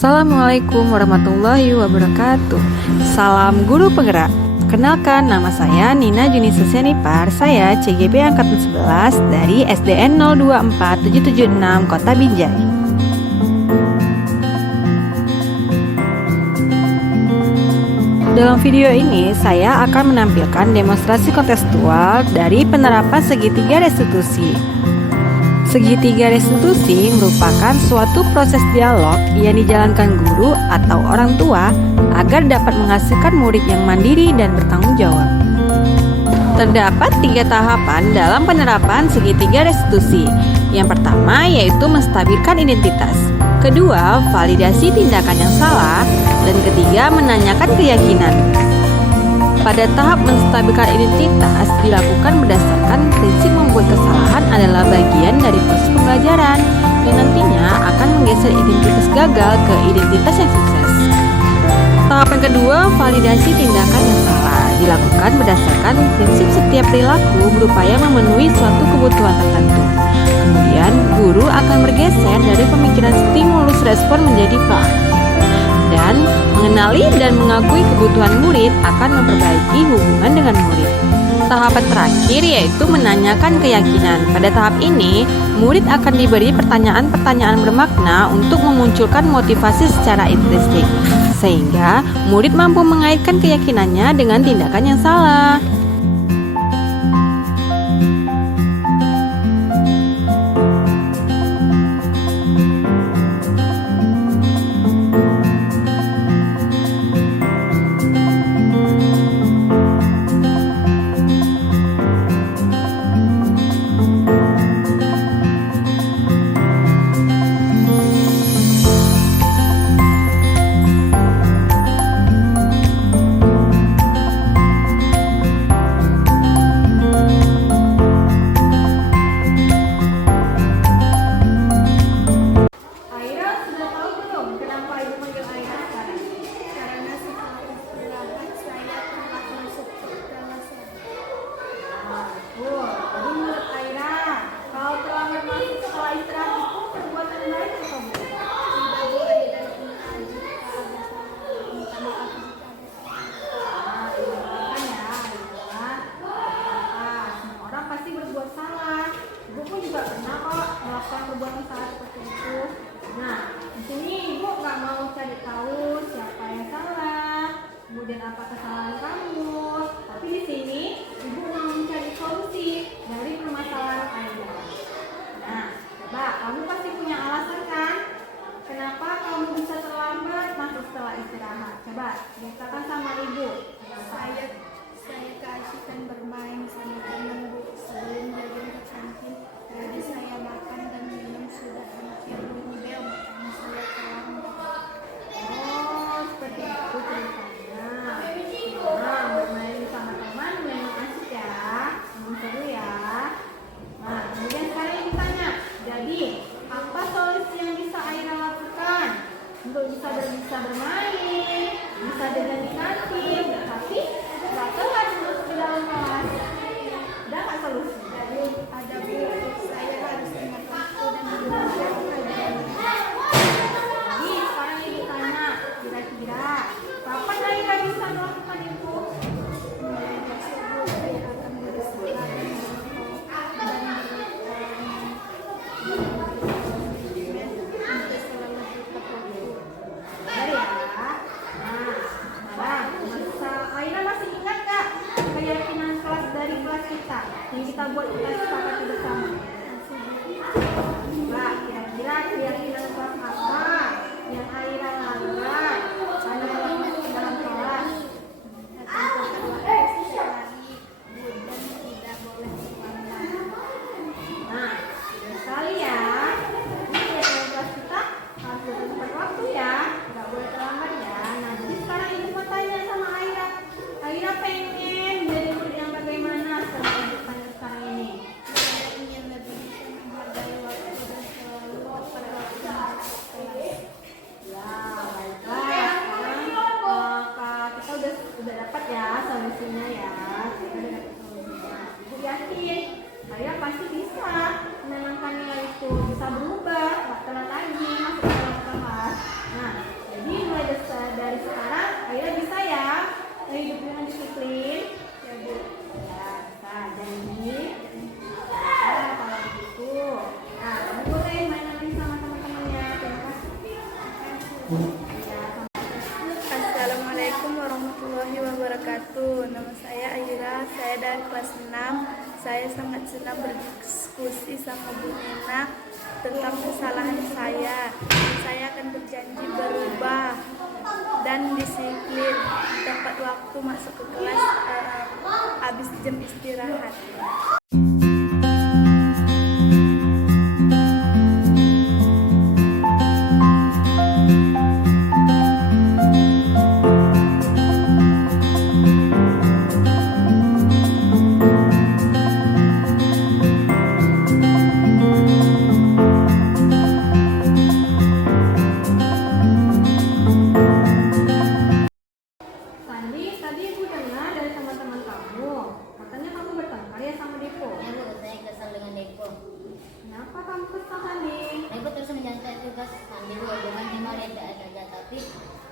Assalamualaikum warahmatullahi wabarakatuh. Salam guru penggerak. Kenalkan, nama saya Nina Junisa Senipar. Saya CGP Angkatan 11 dari SDN 024776 Kota Binjai. Dalam video ini, saya akan menampilkan demonstrasi kontekstual dari penerapan segitiga restitusi. Segitiga restitusi merupakan suatu proses dialog yang dijalankan guru atau orang tua agar dapat menghasilkan murid yang mandiri dan bertanggung jawab. Terdapat 3 tahapan dalam penerapan segitiga restitusi. Yang pertama yaitu menstabilkan identitas. Kedua, validasi tindakan yang salah. Dan ketiga, menanyakan keyakinan. Pada tahap menstabilkan identitas dilakukan berdasarkan prinsip membuat kesalahan adalah bagian dari proses pembelajaran dan nantinya akan menggeser identitas gagal ke identitas yang sukses. Tahapan kedua, validasi tindakan yang salah dilakukan berdasarkan prinsip setiap perilaku berupaya memenuhi suatu kebutuhan tertentu. Kemudian, guru akan bergeser dari pemikiran stimulus respon menjadi proaktif. Dan mengenali dan mengakui kebutuhan murid akan memperbaiki hubungan dengan murid. Tahapan terakhir yaitu menanyakan keyakinan. Pada tahap ini, murid akan diberi pertanyaan-pertanyaan bermakna untuk memunculkan motivasi secara intrinsik, sehingga murid mampu mengaitkan keyakinannya dengan tindakan yang salah. Perbuatan salah seperti itu. Nah, di sini ibu nggak mau cari tahu siapa yang salah, kemudian apa kesalahan kamu. Tapi di sini ibu mau mencari solusi dari permasalahan Aida. Nah, coba kamu pasti punya alasan kan? Kenapa kamu bisa terlambat masuk setelah istirahat? Coba ceritakan sama ibu. Saya keasikan bermain sama teman Bu sebelum jalan ke kantin. Tadi saya makan dan minum sudah hampir 2 bel, makanya saya terlambat. Oh, seperti itu ceritanya. Nah, bermain sama teman memang asik ya, memang seru ya. Nah, kemudian sekarang ibu tanya, jadi apa solusi yang bisa Aira lakukan untuk bisa bermain, bisa jajan di kantin, tapi nggak telat terus di dalam kelas? Ada nggak solusi? Jadi ada Bu, saya harus ingat waktu dan mengerjakan pelajaran. Jadi sekarang ibu tanya, kira-kira kapan Aira bisa melakukan itu? Mulai besok Bu, saya akan beristirahat dan untuk selalu tetap waktu. Benar ya? Nah, sekarang Aira masih ingat nggak keyakinan kelas dari kelas kita yang kita buat, kita sepakati bersama? Assalamualaikum warahmatullahi wabarakatuh. Nama saya Aira, saya dari kelas 6. Saya sangat senang berdiskusi sama Bu Nina tentang kesalahan saya. Saya akan berjanji berubah dan disiplin, tepat waktu masuk ke kelas habis jam istirahat. Sandi, tadi ibu dengar dari teman-teman kamu, katanya kamu bertengkar ya sama Depo. Ya Bu, saya kesal dengan Depo. Kenapa kamu kesal, Sandi? Depo terus menjantai tugas sambil bukan cuma dia tidak saja, tapi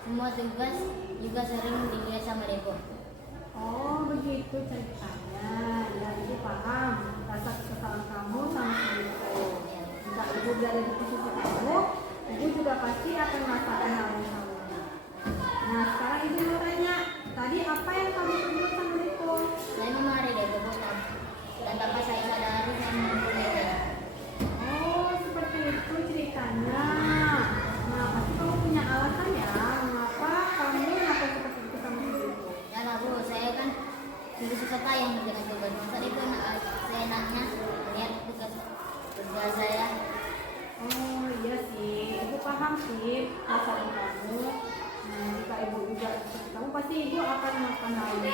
semua tugas juga sering dilihat sama Depo. Oh, begitu ceritanya. Ya, ibu paham rasa kekesalan kamu sama si Depo. Jika ibu berada di posisi kamu, ibu juga pasti akan merasakan hal yang sama. Nah, sekarang ibu mau tanya, tadi apa yang kamu perbuat sama Depo? Saya memarahi Depo Bu, dan tanpa saya sadari saya memukul meja. Oh, seperti itu ceritanya. Nah, pasti kamu punya alasan ya, mengapa kamu melakukan seperti itu sama si Depo. Ya lah Bu, saya kan susah payah mengerjakan tugas. Masa Depo saya enaknya lihat tugas kerja saya. Oh iya sih, ibu paham sih perasaan kamu. Nah, jika ibu juga seperti kamu, pasti ibu akan melakukan hal ini.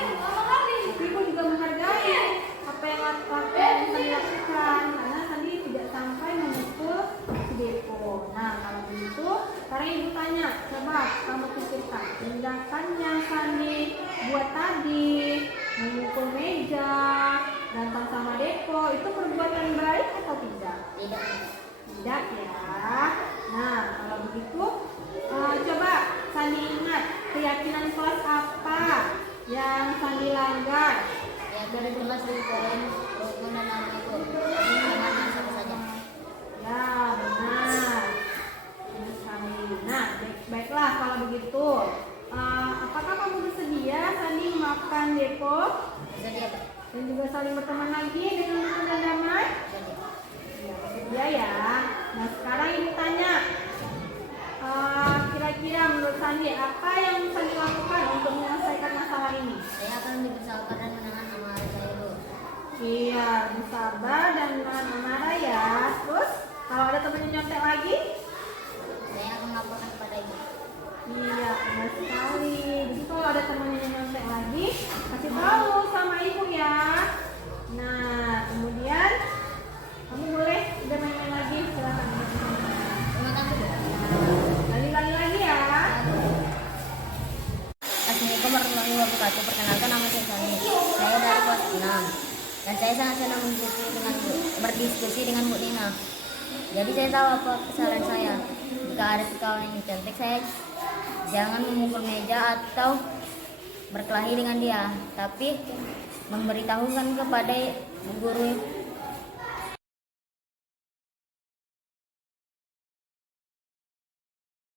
Tapi ibu juga menghargai apa yang Sandi lakukan, karena Sandi tidak sampai memukul si Depo. Nah, kalau begitu, sekarang ibu tanya, coba kamu pikirkan tindakan yang Sandi buat tadi, memukul meja, datang sama Depo, itu perbuatan baik atau tidak? Tidak. Tidak ya. Nah, kalau begitu coba Sandi ingat keyakinan kelas apa yang Sandi langgar. Ya dari kelas poin rukun dan nama itu. Ini mana sama saja. Ya, benar. Ini Sandi. Nah, baiklah kalau begitu. Apakah kamu bersedia Sandi memaafkan Depo Bersedia Pak. dan juga saling berteman lagi dengan rukun dan damai? Bersedia. Ya, bersedia ya. Nah, sekarang ibu tanya, kira-kira menurut Sandi apa yang Sandi lakukan untuk menyelesaikan masalah ini? Saya akan lebih bersabar dan menahan amarah saya Bu. Iya, bersabar dan menahan amarah ya. Terus, kalau ada temannya nyontek lagi? Saya akan melaporkan kepada Ibu. Iya, benar sekali. Jadi kalau ada temannya nyontek lagi, kasih tahu sama ibu ya. Nah, kemudian kamu boleh udah main-main lagi, silakan. Terima kasih Bu. Kali-kali lagi ya. Assalamualaikum warahmatullahi wabarakatuh. Perkenalkan nama saya Sani. Saya dari kelas 6 dan saya sangat senang berdiskusi dengan Bu Nina. Jadi saya tahu apa kesalahan saya. Jika ada kawan yang cantik, saya jangan memukul meja atau berkelahi dengan dia, tapi memberitahukan kepada guru